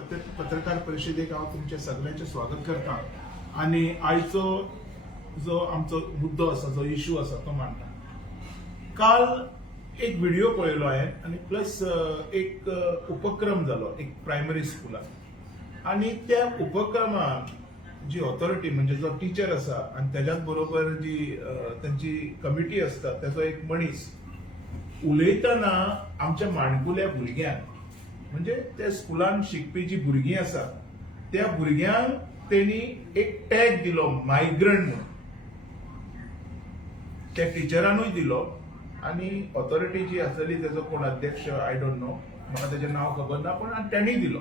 पत्रकार परिषदेक हांव तुमचे सगळ्यांचे स्वागत करता आणि आयचो जो आमचो मुद्दो आसा, जो इश्यू आसा तो मांडटा. काल एक व्हिडिओ पळयलो हांवें आणि प्लस एक उपक्रम जालो एक प्रायमरी स्कुलान आणि त्या उपक्रमाक जी ऑथॉरिटी म्हणजे जो टीचर आसा आणि त्याच्याच बरोबर जी त्यांची कमिटी असता त्याचो एक मनीस उलयतना आमच्या माणकुल्या भुरग्यांक म्हणजे त्या स्कुलान शिकपी जी भुरगीं आसा त्या भुरग्यांक तेणी एक टॅग दिलो मायग्रंट म्हणून. त्या टिचरानूय दिलो आणि ऑथॉरिटी जी आसली तेजो कोण अध्यक्ष आय डोंट नो, म्हाका तेजें नांव खबर ना, पण तेणी दिलो.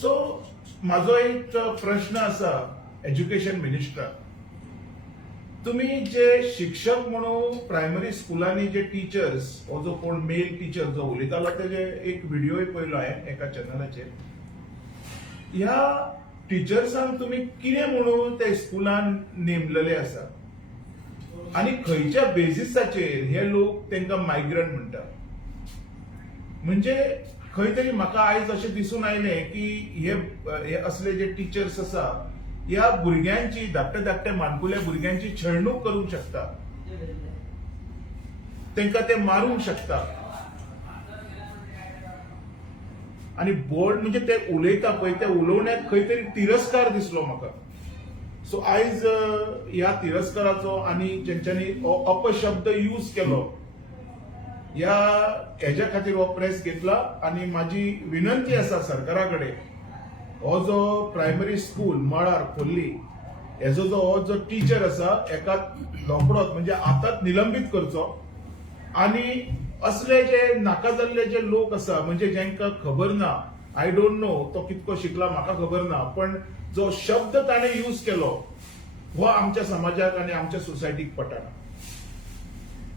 सो म्हाजो एक प्रश्न आसा एज्युकेशन मिनिस्टराक, तुम्ही जे शिक्षक म्हणून प्रायमरी स्कुलांनी जे टीचर्स हो जो कोण मेल टीचर जो उलयतालो तेजे एक व्हिडिओ पळयलो हांवें एका चॅनलाचेर. ह्या टीचर्सांक तुम्ही कितें म्हणून त्या स्कुलान नेमलेले आसा आणि खंयच्या बेसिसाचेर हे लोक तांकां मायग्रंट म्हणटात. म्हणजे खंय तरी म्हाका आयज अशें दिसून आयलें की हे असले जे टीचर्स आसा ह्या भुरग्यांची धाकट्या माणकुल्या भुरग्यांची छळणूक करूंक शकता, तांकां ते मारूंक शकता आणि बोर्ड म्हणजे ते उलयता पळय त्या उलोवण्याक खंय तरी तिरस्कार दिसलो म्हाका. सो आयज ह्या तिरस्काराचो आणि जेंच्यांनी अपशब्द यूज केलो हेच्या खातीर हो प्रेस घेतला आणि माझी विनंती आसा सरकारा कडेन हो जो प्रायमरी स्कूल मळार खोल्ली हेजो हो जो टीचर आसा एका रोखडोच म्हणजे आतांच निलंबीत करचो आणि असले जे नाका जाल्ले जे लोक आसा म्हणजे जेंका खबर ना, आय डोंट नो तो कितको शिकला म्हाका खबर ना, पण जो शब्द ताणें यूज केलो हो आमच्या समाजाक आणि आमच्या सोसायटीक पटना.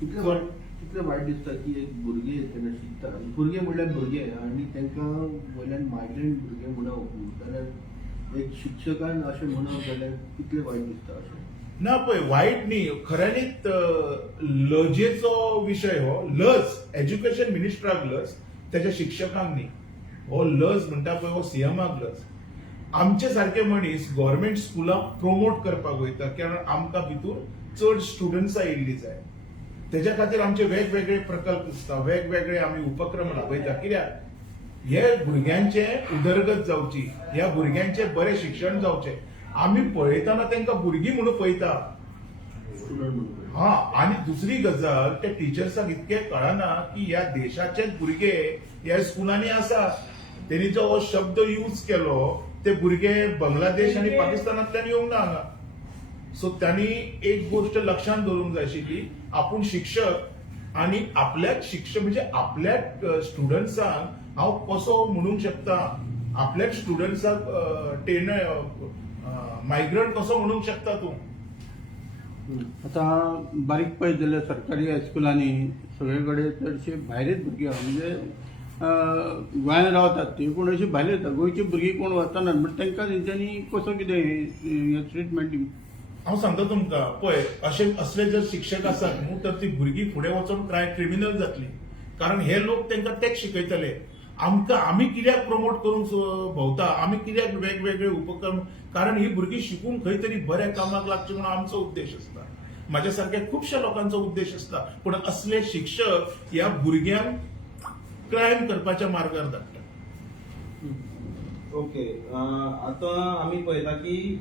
कितलें वायट दिसता की एक भुरगे तेन्ना शिकता, भुरगे म्हणल्यार भुरगे आणि तांकां वयल्यान मायग्रंट भुरगे म्हणप जाल्यार एक शिक्षकान अशें म्हणप जाल्यार कितलें वायट दिसता अशें. ना पळय वायट न्ही, खऱ्यांनीच लजेचो विशय हो. लज एज्युकेशन मिनिस्टराक लज, त्याच्या शिक्षकांक न्ही. हो लज म्हणटा पळय हो सीएमाक लज. आमचे सारखे मनीस गव्हर्नमेंट स्कुलां प्रमोट करपाक वयता कारण आमकां भितूर चड स्टुडंट्सां येयल्ली जाय. तेज्या खातीर आमचे वेगवेगळे प्रकल्प आसता, वेगवेगळे आमी उपक्रम राबयता. कित्याक हे भुरग्यांचे उदरगत जावची, ह्या भुरग्यांचे बरें शिक्षण जावचें. आमी पळयतना तांकां भुरगीं म्हणून पळयता. आणि दुसरी गजाल त्या टिचर्सांक इतकें कळना की ह्या देशाचेच भुरगे ह्या स्कुलांनी आसा. तेणी जो हो शब्द यूज केलो ते भुरगे बांगलादेश आणि पाकिस्तानांतल्यान येवंक ना हांगा. सो त्यांनी एक गोष्ट लक्षात दवरूंक जाय आशिल्ली, आपूण शिक्षक आणि आपल्याच शिक्षक म्हणजे आपल्याच स्टुडंट्सांक हांव कसो म्हणूंक शकता, आपल्याच स्टुडंट्सांक मायग्रंट कसो म्हणूंक शकता तूं. आता बारीक पळयत जाल्यार सरकारी हायस्कुलांनी सगळे कडेन चडशे भायलेच भुरगे म्हणजे गोंयांत रावतात ते पूण अशी भायले येतात. गोंयची भुरगीं कोण वचनात बट तांकां तेंच्यांनी कसो कितें ट्रिटमेंट. हांव सांगता तुमकां पळय अशे असले जर शिक्षक आसात न्हू तर ती भुरगीं फुडें वचून क्रिमिनल जातली. कारण हे लोक तांकां तेच शिकयतले. आमी कित्याक प्रमोट करून भोंवता, आमी कित्याक वेगवेगळे उपक्रम, कारण ही भुरगीं शिकून खंय तरी बऱ्या कामाक लागची म्हणून आमचो उद्देश आसता. म्हाज्या सारख्या खुबश्या लोकांचो उद्देश आसता. पूण असले शिक्षक ह्या भुरग्यांक क्रायम करपाच्या मार्गार धाडटा. ओके, आता आमी पळयता की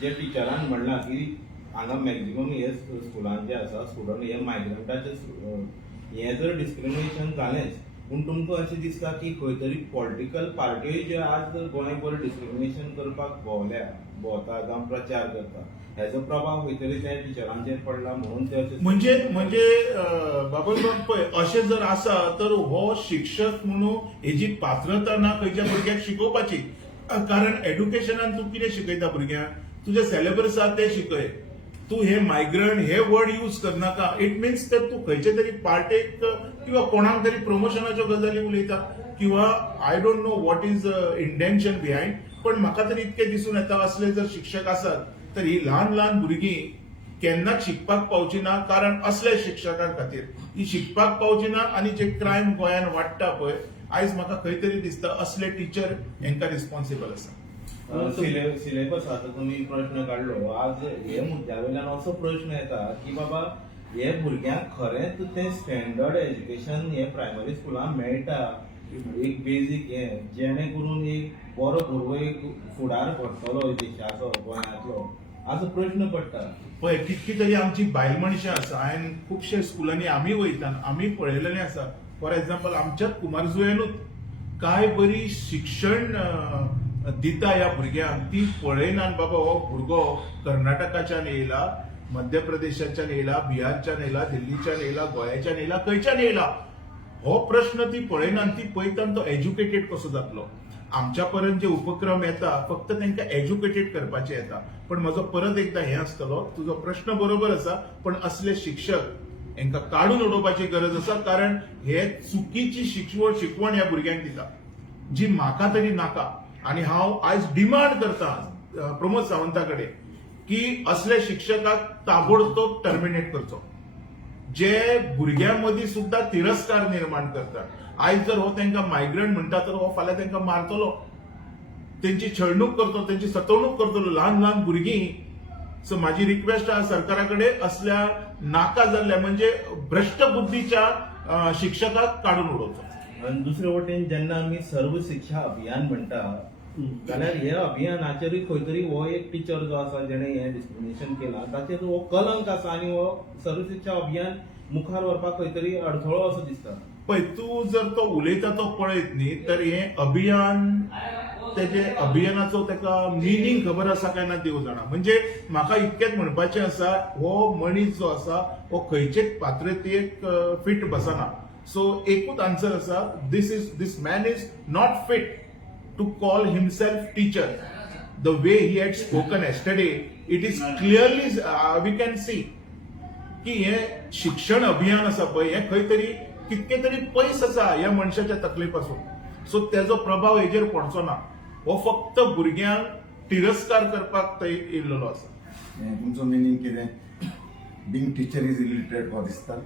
जे टिचरान म्हणला की हांगा मॅक्झिमम हे स्कुलान जे आसा स्टुडंट हे मायग्रंटाचे हे जर डिस्क्रिमिनेशन जालेंच, पूण तुमकां अशें दिसता की खंय तरी पॉलिटिकल पार्ट्योय जे आज गोंयभर डिस्क्रिमिनेशन करपाक भोंवता जावं प्रचार करता हेजो प्रभाव खंय तरी त्या टिचरांचेर पडला म्हणून ते अशें म्हणजे बाबा पळय अशें जर आसा तर हो शिक्षक म्हणून हेजी पात्रता ना खंयच्या भुरग्याक शिकोवपाची. कारण एड्युकेशनान तूं कितें शिकयता भुरग्यांक, तुजे सिलेबसात ते शिकय. तू हे मायग्रंट हे वर्ड यूज करनाका. इट मिन्स तर तू खंयचे तरी पार्टेक किंवा कोणाक तरी प्रमोशनाच्यो गजाली उलयता किंवा I don't know what is intention behind. पण म्हाका तरी इतकें दिसून येता असले जर शिक्षक आसात तर ही ल्हान भुरगीं केन्नाच शिकपाक पावची ना. कारण असल्या शिक्षकां खातीर ही शिकपाक पावची ना आणि जे क्रायम गोंयांत वाडटा पळय आयज म्हाका खंय तरी दिसता असले टीचर हांकां रिस्पॉन्सिबल आसा. सिलेबस आता तुम्ही प्रश्न काढलो आज हे मुद्द्यावयल्यान असो प्रश्न येता की बाबा हे भुरग्यांक खरेंच ते स्टँडर्ड एज्युकेशन हे प्रायमरी स्कुलान मेळटा एक बेजीक हे जेणे करून एक बरो भुरगो एक फुडार घडटलो देशाचो गोंयांतलो असो प्रश्न पडटा. पळय कितकी तरी आमची बायल मनशां आसा. हांवें खुबशे स्कुलांनी आमी वयता आमी पळयलेलें आसा. फॉर एग्जाम्पल आमच्याच कुमारजुंवेनूच काय बरी शिक्षण दिता ह्या भुरग्यांक ती पळयनान बाबा हो भुरगो कर्नाटकाच्यान येयला, मध्य प्रदेशाच्यान येयला, बिहारच्यान येयला, दिल्लीच्यान येयला, गोंयाच्यान येयला, खंयच्यान येयला हो प्रश्न ती पळयनान ती पळयतान तो एज्युकेटेड कसो जातलो. आमच्या पर्यंत जे उपक्रम येता फक्त तांकां एज्युकेटेड करपाचे येता. पण म्हजो परत एकदा हें आसतलो, तुजो प्रश्न बरोबर आसा, पण असले शिक्षक हांकां काडून उडोवपाची गरज आसा. कारण हे चुकीची शिकवण ह्या भुरग्यांक दिता जी म्हाका तरी नाका. आणि हांव आयज डिमांड करता प्रमोद सावंता कडेन की असले शिक्षकाक ताबडतोब टर्मिनेट करचो जे भुरग्यांमदी सुद्धा तिरस्कार निर्माण करतात. आयज जर हो तांकां मायग्रंट म्हणटा तर हो फाल्यां तांकां मारतलो, तेंची छळणूक करतलो, तेंची सतवणूक करतलो, ल्हान ल्हान भुरगीं. सो माझी रिक्वेस्ट आहा सरकारा कडेन असल्या नाका जाल्ल्या म्हणजे भ्रष्ट बुद्धीच्या शिक्षकाक काडून उडोवचो. आणि दुसरे वटेन जेन्ना आमी सर्व शिक्षा अभियान म्हणटा जाल्यार हे अभियानाचेरूय खंय तरी हो एक टीचर जो आसा जेणे हे डिस्क्रिमिनेशन केला ताचेर हो कलंक आसा आणि हो सर्व शिक्षा अभियान मुखार व्हरपाक खंय तरी अडथळो असो दिसता. पळय तूं जर तो उलयता तो पळयत न्ही तर हे अभियान तेजे अभियानाचो ताका मिनींग खबर आसा काय ना देव जाणा. म्हणजे म्हाका इतकेंच म्हणपाचें आसा हो मनीस जो आसा हो खंयचेच पात्रतेक फिट बसना. सो एकूच आन्सर आसा, this man is not fit to call himself teacher. The way he had spoken yesterday, it is clearly we can see की हे शिक्षण अभियान आसा पळय हे खंय तरी कितके तरी पयस आसा ह्या मनशाच्या तकलेपासून. सो तेजो प्रभाव हेजेर पडचो ना. हो फक्त भुरग्यांक तिरस्कार करपाक थंय येयल्लो आसा. तुमचो मिनींग कितें? बींग टीचर इज इलिटरेट हो दिसता?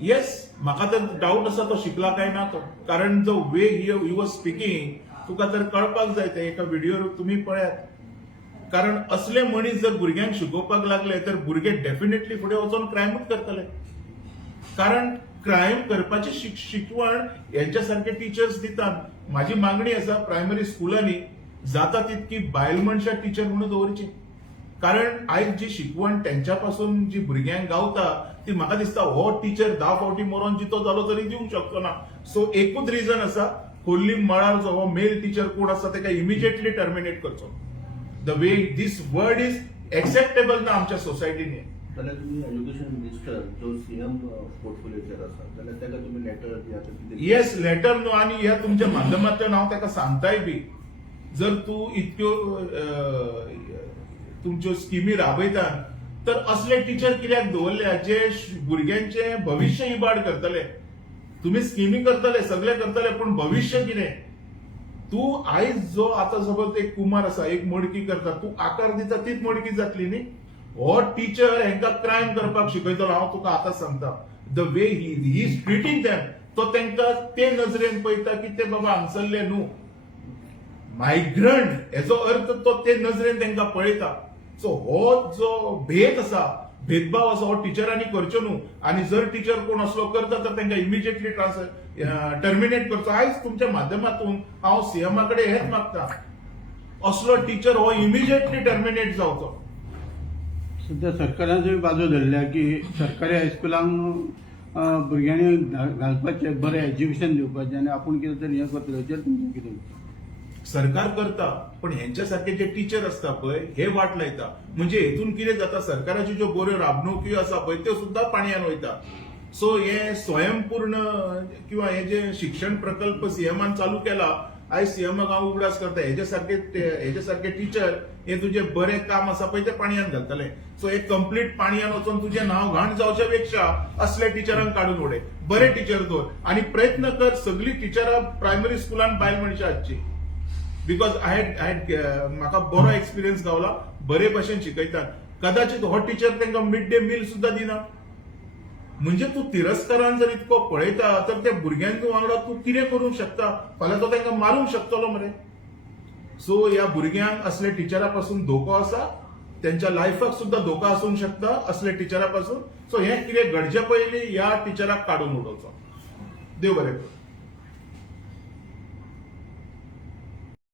येस म्हाका तर डाऊट आसा तो शिकला काय ना तो. कारण जो वे ही वॉज स्पीकिंग तुका तर कळपाक जाय ते एका व्हिडिओर तुम्ही पळयात. कारण असले मनीस जर भुरग्यांक शिकोवपाक लागले तर भुरगे डेफिनेटली फुडें वचून क्रायमूच करतले. कारण क्रायम करपाची शिकवण यांच्या सारखे टीचर्स दितात. माझी मागणी आसा प्रायमरी स्कुलांनी जाता तितकी बायल मनशां टीचर म्हणून दवरची. कारण आयज जी शिकवण त्यांच्या पासून जी भुरग्यांक गावता ती म्हाका दिसता हो टीचर 10 फावटी मरोन जितो जालो तरी दिवंक शकतो ना. सो एकूच रिजन आसा, खोल्ली मळार जो हो मेल टीचर कोण आसा ताका इमिजिएटली टर्मिनेट करचो. The way this word is acceptable ना आमच्या सोसायटीनी. जाल्यार तुम्ही एज्युकेशन मिनिस्टर जो सीएम पोर्टफोलिओचेर आसा जाल्यार ताका तुम्ही लेटर दियात. येस लेटर न्हू आणि ह्या तुमच्या माध्यमांतल्यान हांव ताका सांगताय बी जर तूं इतक्यो तुमच्यो स्किमी राबयता तर असले टीचर कित्याक दवरल्या जे भुरग्यांचे भविष्य इबाड करतले. तुम्ही स्किमी करतले सगळे करतले पण भविष्य कितें? तूं आयज जो आता सपोज एक कुमार आसा एक मडकी करता तूं आकार दिता तीच मडकी जातली न्ही. हो टीचर हांकां क्रायम करपाक शिकयतलो. हांव तुका आतांच सांगता the way he is treating them तो तांकां ते नजरेन पळयता की ते बाबा हांगसरले न्हू मायग्रंट हेजो अर्थ तो ते नजरेन तांकां पळयता. सो हो जो भेद आसा भेदभाव आसा हो टिचरांनी करचो न्हू. आणि जर टीचर कोण असलो करता तर तांकां इमिजिएटली टर्मिनेट करचो. आयज तुमच्या माध्यमातून हांव सीएमा कडेन हेच मागता असलो टीचर हो इमिजिएटली टर्मिनेट जावचो. सध्या सरकारान बाजू धरल्या की सरकारी हायस्कुलांक भुरग्यांनी घालपाचें बरें एज्युकेशन दिवपाचें आनी आपूण कितें तरी हें करतलो हेचेर तुमचें कितें? सरकार करता पण ह्यांच्या सारखे जे टीचर असता पळय हे वाट लायता. म्हणजे हेतून कितें जाता सरकाराच्यो ज्यो बऱ्यो राबणुकी आसा पळय त्यो सुद्धा पाणयान वयता. सो हे स्वयंपूर्ण किंवा हे जे शिक्षण प्रकल्प सीएमान चालू केला आयज सीएमाक हांव उगडास करता हेजे सारखे टीचर हे तुझे बरे काम आसा पळय ते पाणयान घालतले. सो हे कंप्लीट पाणयान वचून तुझे नाव घाण जावच्या पेक्षा असले टीचरांक काडून उडय. बरे टीचर दवर आणि प्रयत्न कर सगळी टिचरां प्रायमरी स्कुलान बायल मनशां हाडची. बिकॉज म्हाका बरो एक्सपिरियन्स गावला बरे भशेन शिकयतात. कदाचित हो टीचर तांकां मिड डे मील सुद्धा दिना. म्हणजे तू तिरस्कारान जर इतको पळयता तर त्या भुरग्यांक वांगडा तू कितें करूंक शकता? फाल्यां तो तांकां मारूंक शकतलो मरे. सो ह्या भुरग्यांक असले टिचरा पासून धोको आसा, त्यांच्या लायफाक सुद्धा धोका आसूंक शकता असले टिचरा पासून. सो हे कितें घडचे पयलीं ह्या टिचराक काडून उडोवचो. देव बरें करूं.